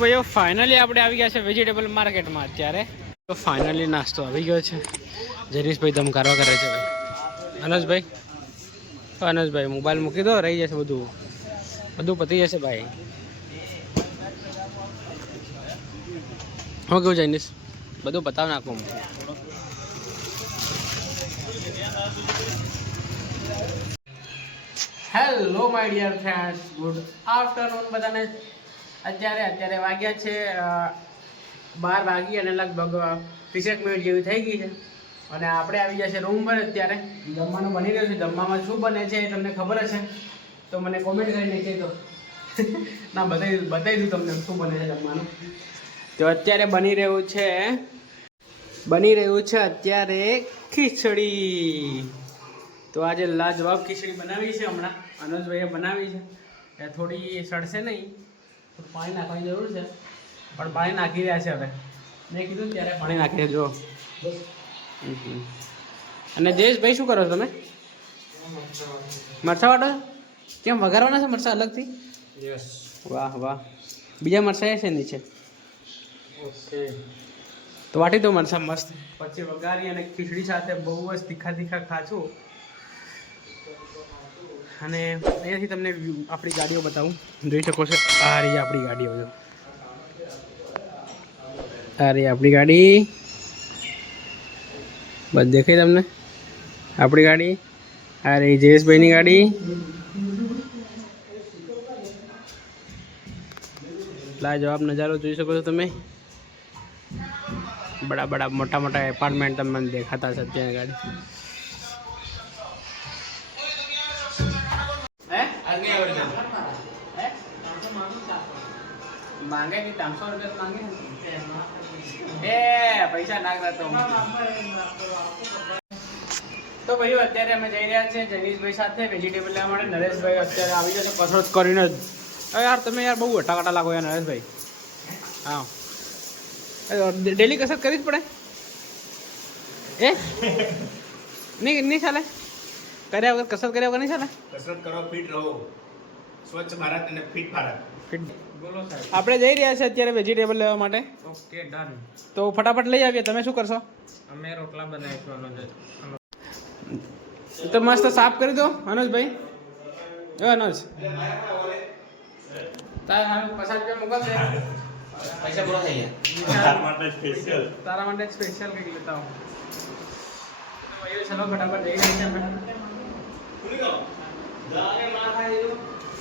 ભાઈઓ ફાઇનલી આપણે આવી ગયા છે વેજીટેબલ માર્કેટમાં અત્યારે. તો ફાઇનલી નાસ્તો આવી ગયો છે. જરીશભાઈ ધમકારવા કરે છે ભાઈ. અનસભાઈ મોબાઈલ મૂકી દો, રહી જશે બધું પતી જશે ભાઈ. હું કેવું જઈનીશ બધું બતાવ નાખું. Hello my dear friends, good afternoon બધાને. અત્યારે વાગ્યા છે 12 વાગી અને લગભગ 30 મિનિટ જેવી થઈ ગઈ છે અને આપણે આવી ગયા છે રૂમ પર. અત્યારે જમવાનું બની રહ્યું છે. જમવામાં શું બને છે એ તમને ખબર હશે તો મને કોમેન્ટ કરીને કહી દો. ના બતાવી દઉં તમને શું બને છે જમવાનું. તો અત્યારે બની રહ્યું છે અત્યારે ખીચડી. તો આજે લાજવાબ ખીચડી બનાવી છે. હમણાં અનુજભાઈએ બનાવી છે. એ થોડી સડશે નહીં, પાણી નાખવાની જરૂર છે, પણ પાણી નાખી રહ્યા છે. હવે મેં કીધું ત્યારે પાણી નાખી દેજો. અને જયેશભાઈ શું કરો છો તમે? મરચાં વાટો? કેમ વઘારવાના છે મરચાં અલગથી? યસ. વાહ વાહ. બીજા મરચાં છે નીચે? ઓકે. તો વાટી દો મરચાં મસ્ત, પછી વઘારી અને ખીચડી સાથે બહુ જ તીખા ખાશું. અને અહીંયાથી તમને આપણી ગાડીઓ બતાવું. જોઈ શકો છો આ રહી આપણી ગાડીઓ. જો આ રહી આપણી ગાડી, બસ દેખાય તમને આપણી ગાડી. આ રહી જયેશભાઈની ગાડી. લાજવાબ નજારો જોઈ શકો છો તમે. બડા મોટા એપાર્ટમેન્ટ તમને દેખાતા છે અત્યારે ગાડી. માંગે કે 300 રૂપિયા માંગે એ પૈસા નાખતા તો ભાઈઓ અત્યારે અમે જઈ રહ્યા છીએ જનીશભાઈ સાથે વેજીટેબલ લેવા માટે. નરેશભાઈ અત્યારે આવી જશે કસરત કરીને જ. યાર તમે યાર બહુ હટાકટા લાગો યાર નરેશભાઈ. હા, ડેલી કસરત કરવી જ પડે એ નહીં ચાલે? કર્યા વગર કસરત કર્યા વગર નહીં ચાલે? કસરત કરો, ફિટ રહો. સ્વચ્છ ભારત અને ફિટ ભારત. બોલો સાહેબ. આપણે જઈ રહ્યા છીએ અત્યારે વેજીટેબલ લેવા માટે. Okay done. તો ફટાફટ લઈ આવીએ. તમે શું કરશો? અમે રોટલા બનાવીશું. તો મસ્ત સાફ કરી દો અનુજભાઈ. અનુજ તારા પૈસા પૂરા થઈ ગયા. તારા માટે સ્પેશિયલ કંઈક લેતા હું. ચલો ફટાફટ જઈ રહ્યા છીએ અમે.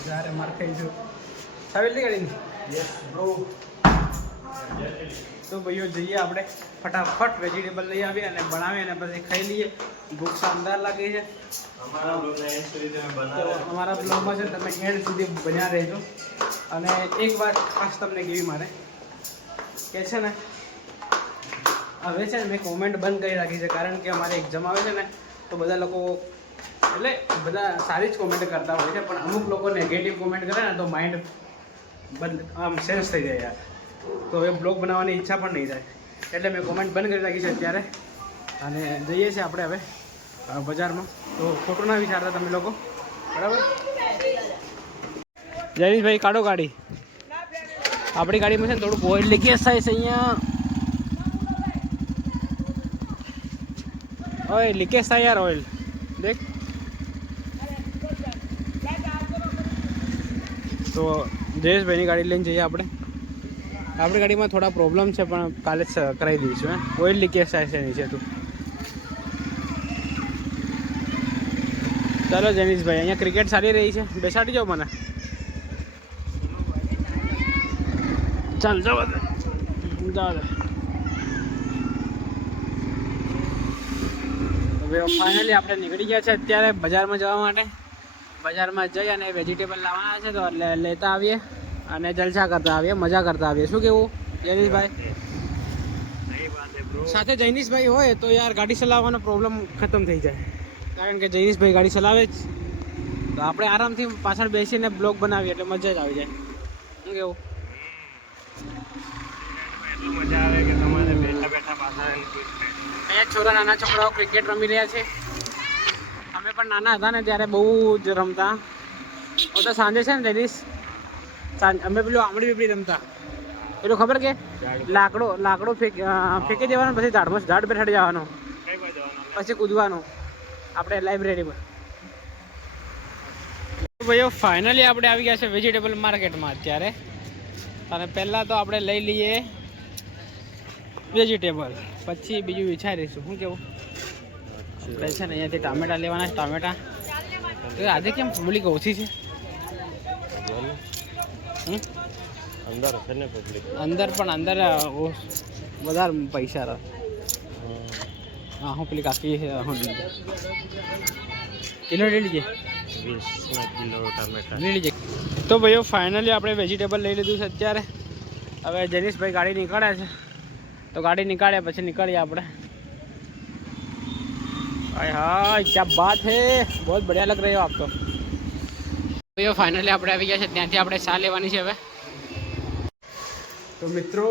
જ્યારે માર ખાઈશું સાવેલી ગાડીની. તો ભાઈઓ જઈએ આપણે ફટાફટ વેજીટેબલ લઈ આવીએ અને બનાવીએ અને પછી ખાઈ લઈએ. ભૂખ શાનદાર લાગી છે. અમારા બ્લોગમાં છે તમે એન્ડ સુધી બન્યા રહેજો. અને એક વાત ખાસ તમને કેવી મારે કે છે ને, હવે છે ને મેં કોમેન્ટ બંધ કરી રાખી છે. કારણ કે અમારે એક્ઝામ આવે છે ને તો બધા લોકો એટલે બધા સારી જ કોમેન્ટ કરતા હોય છે, પણ અમુક લોકો નેગેટિવ કોમેન્ટ કરે ને તો માઇન્ડ આમ સેન્સ થઈ જાય યાર. તો હવે બ્લોગ બનાવવાની ઈચ્છા પણ નહીં થાય. એટલે મેં કોમેન્ટ બંધ કરી રાખી છે અત્યારે. અને જઈએ છીએ આપણે હવે બજારમાં. તો ખોટું ના વિચારતા તમે લોકો, બરાબર? જયેશભાઈ કાઢો ગાડી. આપણી ગાડીમાં છે ને થોડુંક ઓઇલ લીકેજ થાય છે અહીંયા. ઓય લીકેજ થાય યાર ઓઇલ. દેખ. તો જયેશભાઈની ગાડી લઈને જઈએ આપણે. આપણી ગાડીમાં થોડા પ્રોબ્લેમ છે પણ કાલે જ કરાવી દઈશું. ઓઇલ લીકેજ થાય છે નીચે. તું ચાલો જનીશભાઈ, અહીંયા ક્રિકેટ સારી રહી છે. બેસાડી જાઓ મને. ચાલ જાઓ હવે ફાઇનલી આપણે નીકળી ગયા છે અત્યારે બજારમાં જવા માટે. બજારમાં જઈ અને વેજીટેબલ લાવવાના છે તો લેતા આવીએ અને જલસા કરતા આવીએ, મજા કરતા આવીએ. શું કેવું જયનીશભાઈ? સાથે જયનીશભાઈ હોય તો યાર ગાડી ચલાવવાનો પ્રોબ્લેમ ખતમ થઈ જાય. કારણ કે જયનીશભાઈ ગાડી ચલાવે જ તો આપણે આરામથી પાછળ બેસીને બ્લોગ બનાવીએ એટલે મજા જ આવી જાય. શું કેવું? મજા આવે કે તમારે બેઠા પાછળ અહીંયા નાના છોકરાઓ ક્રિકેટ રમી રહ્યા છે. અમે પણ નાના હતા ને ત્યારે બહુ જ રમતા. તો સાંજે છે ને જયનીશ, અમે પેલું આમળી પીપળી રમતા. પેલું ખબર કે લાકડો ફેંકી દેવાનો, પછી ઝાડ બેઠાડી જવાનો, પછી કૂદવાનું આપણે લાઇબ્રેરીમાં. ભાઈઓ ફાઇનલી આપણે આવી ગયા છે વેજીટેબલ માર્કેટમાં અત્યારે. અને પહેલાં તો આપણે લઈ લઈએ વેજીટેબલ, પછી બીજું વિચારીશું. શું કેવું? આપણે છે ને અહીંયાથી ટામેટા લેવાના છે. ટામેટા તો આજે કેમ પબ્લિક ઓછી છે? અંદર પણ અંદર વધારે પૈસા રહે. હા હું પેલી કાકી કિલો લઈ લીજે, 20 કિલો ટામેટા લઈ લીજે. તો ભાઈઓ ફાઇનલી આપણે વેજીટેબલ લઈ લીધું છે અત્યારે. હવે જનીશભાઈ ગાડી નીકળે છે, તો ગાડી નીકાળ્યા પછી નીકળીએ આપણે. हाय हाय क्या बात है, बहुत बढ़िया लग रहे हो आप तो. ભાઈઓ ફાઇનલી આપણે આવી ગયા છે, ત્યાંથી આપણે ચા લેવાની છે હવે. તો મિત્રો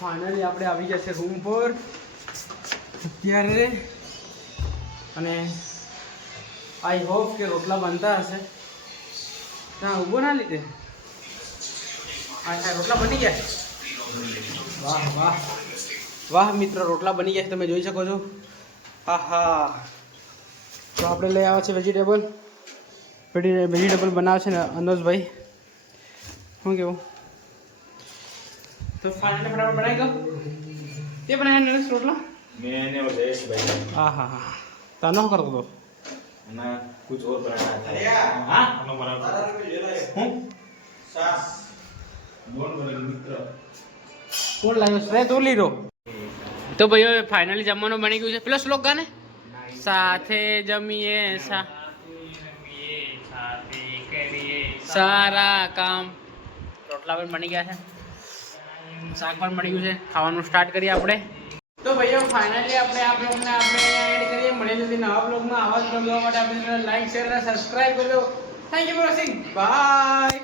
ફાઇનલી આપણે આવી ગયા છે રૂમ પર અત્યારે. અને આઈ હોપ કે રોટલા બનતા હશે. ત્યાં ઊભો ના લીધે હા રોટલા બની ગયા. વાહ વાહ વાહ મિત્રો, રોટલા બની ગયા છે, તમે જોઈ શકો છો. હા હા, તો આપણે લઈ આવ્યા છે વેજીટેબલ બનાવે છે ને અનોજભાઈ. શું કેવું? તો ફાઇનલી ફટાફટ બનાવી દો. તે બનાવ્યા નરેશ રોટલા? मैंने और जयेश भाई હા હા હા, તાનો કરતો હતો ना कुछ और बनाना था. हाँ हम बनाना हूँ सास बोल बोले मित्र કોણ લાવ્યો? શ્રેય તો લીધો. તો ભાઈઓ ફાઇનલી જમવાનું બની ગયું છે. પેલો શ્લોક ગાને, સાથે જમીએ સારા કામ. રોટલા પણ બની ગયા છે, શાક પણ બની ગયું છે. ખાવાનું સ્ટાર્ટ કરીએ આપણે. તો ભાઈઓ ફાઇનલી આપણે આ બ્લોગને આપણે એડ કરીએ. મળીએ જલ્દી નવા બ્લોગમાં. આવા જ બ્લોગ જોવા માટે આપણે લાઈક શેર અને સબસ્ક્રાઈબ કરજો. Thank you for watching. By.